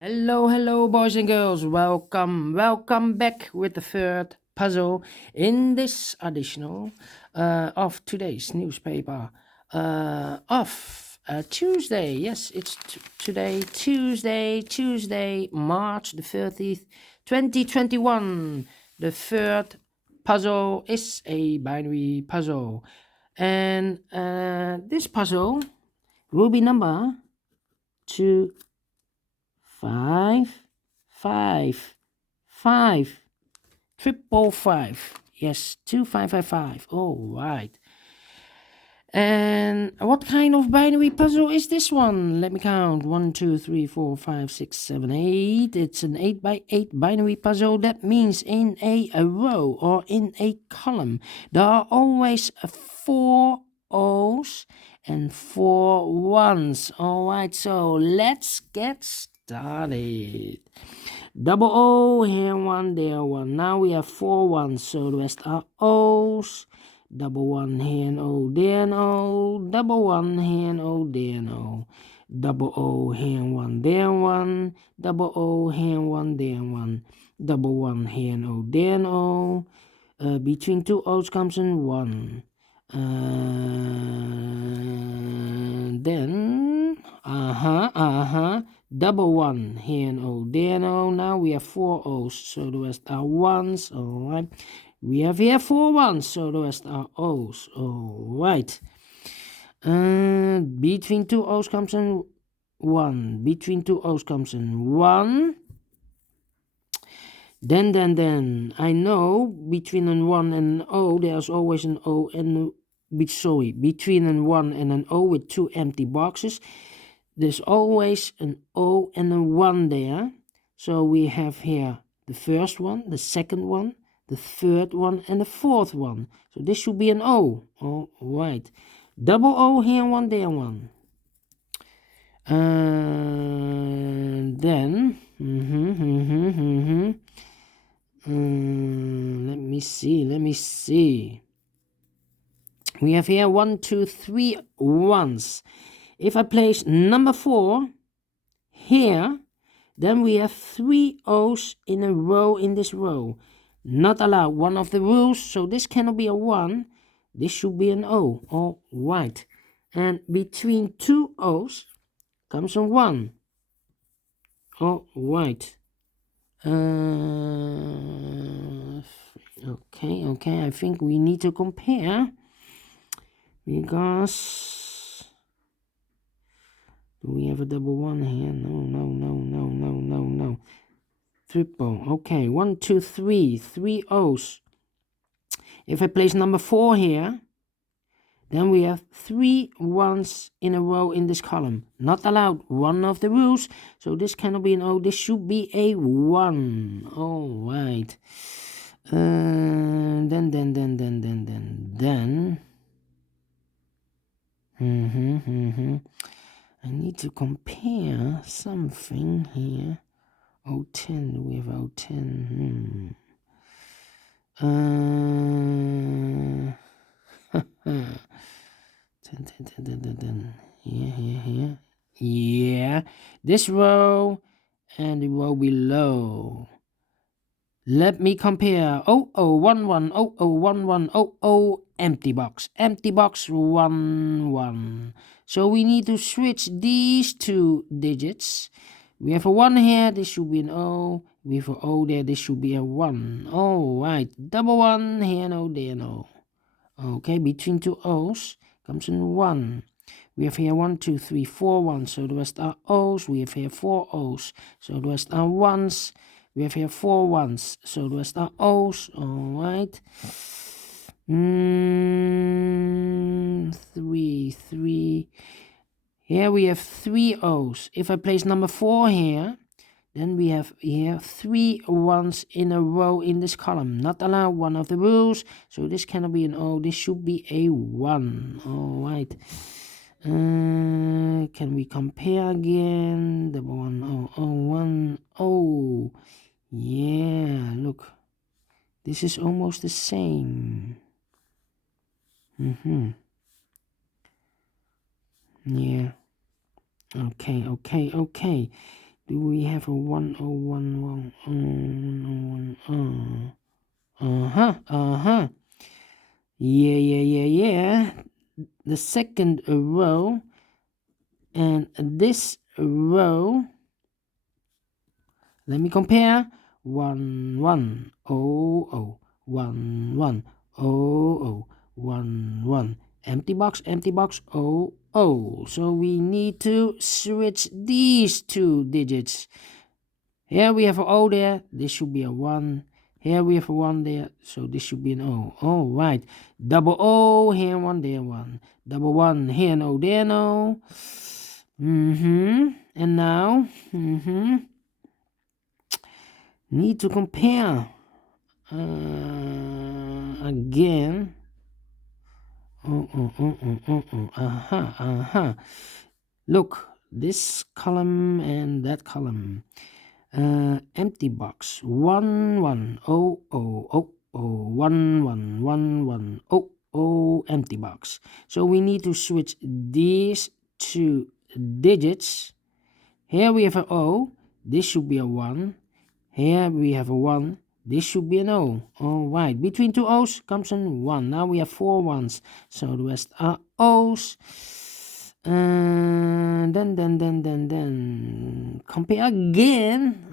Hello, boys and girls. Welcome back with the third puzzle in this additional of today's newspaper of Tuesday. Yes, it's today, Tuesday, March the 30th, 2021. The third puzzle is a binary puzzle, and this puzzle will be number two. Five, five, five, triple five. Yes, 2555. All right. And what kind of binary puzzle is this one? Let me count. 1, 2, 3, 4, 5, 6, 7, 8. It's an 8 by 8 binary puzzle. That means in a row or in a column, there are always 4 O's and 4 ones. All right, so let's get started. Double O, here one, there one. Now we have 4 ones, so the rest are O's. Double one here and O, there and O. Double one here and O, there and O. Double O here and one, there and one. Double O here and one, there and one. Double one here and O, there and O. Between 2 O's comes in 1. Then, double one here and O, there and O. Now we have 4 O's, so the rest are ones. All right. We have here 4 ones, so the rest are O's. All right. Between 2 O's comes in 1. Between 2 O's comes in 1. Then, I know between an 1 and an O, there's always an O and between an 1 and an O with 2 empty boxes, there's always an O and a 1 there. So we have here the first one, the second one, the third one, and the fourth one. So this should be an O. All right. Double O here, one there, one. Then, let me see. We have here 1, 2, 3 ones. If I place number 4 here, then we have 3 O's in a row in this row. Not allowed. One of the rules, so this cannot be a 1. This should be an O. All right. And between 2 O's comes a 1. All right. Okay. I think we need to compare. Because do we have a double 1 here? No. Triple. Okay, 1, 2, 3. 3 O's. If I place number 4 here, then we have 3 ones in a row in this column. Not allowed. One of the rules. So this cannot be an O. This should be a 1. All right. Then. I need to compare something here. 010, we have 010. 10. Here. Yeah. This row and the row below. Let me compare. 0011, 0011, 00, empty box. Empty box 11. So we need to switch these 2 digits. We have a 1 here, this should be an O. We have an O there, this should be a 1. All right, double 1 here, no, there, no. Okay, between 2 O's comes in 1. We have here 1, 2, 3, 4 ones, so the rest are O's. We have here 4 O's, so the rest are ones. We have here 4 ones, so the rest are O's. All right. 3. Here we have 3 O's. If I place number 4 here, then we have here 3 ones in a row in this column. Not allowed. One of the rules. So this cannot be an O. This should be a 1. All right. Can we compare again? Double 1, 1, O. Yeah, look. This is almost the same. Yeah. Okay. Do we have a 1011? Uh-huh. Yeah. The second row and this row. Let me compare. 1100. 1100. 11. Empty box. Oh. So we need to switch these two digits. Here we have an O there. This should be a 1. Here we have a 1 there. So this should be an O. All right. Double O. Here 1, there 1. Double 1. Here no, there no. And now. Need to compare. Again. Look. This column and that column. Empty box 1100 empty box. So we need to switch these two digits. Here we have an O. This should be a 1. Here we have a 1. This should be an O. All right. Between two O's comes a 1. Now we have 4 ones. So the rest are O's. Then compare again.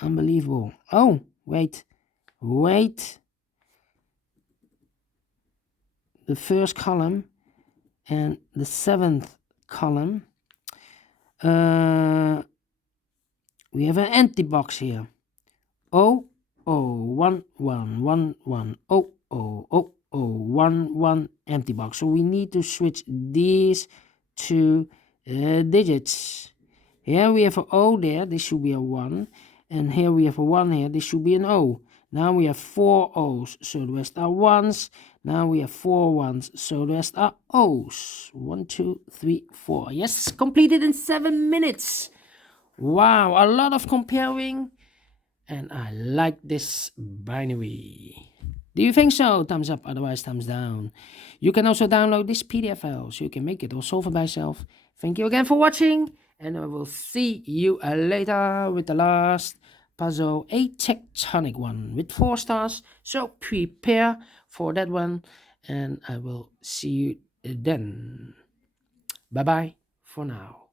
Unbelievable. Oh, wait. The first column and the 7th column. We have an empty box here. 1111 empty box. So we need to switch these two digits. Here we have an O there. This should be a 1. And here we have a 1 here. This should be an O. Now we have 4 O's. So the rest are 1s. Now we have 4 1s. So the rest are O's. 1, 2, 3, 4. Yes, completed in 7 minutes. Wow, a lot of comparing. And I like this binary. Do you think so? Thumbs up, otherwise thumbs down. You can also download this PDF file so you can make it or solve it by yourself. Thank you again for watching, and I will see you later with the last puzzle, a tectonic one with 4 stars. So prepare for that one, and I will see you then. Bye-bye for now.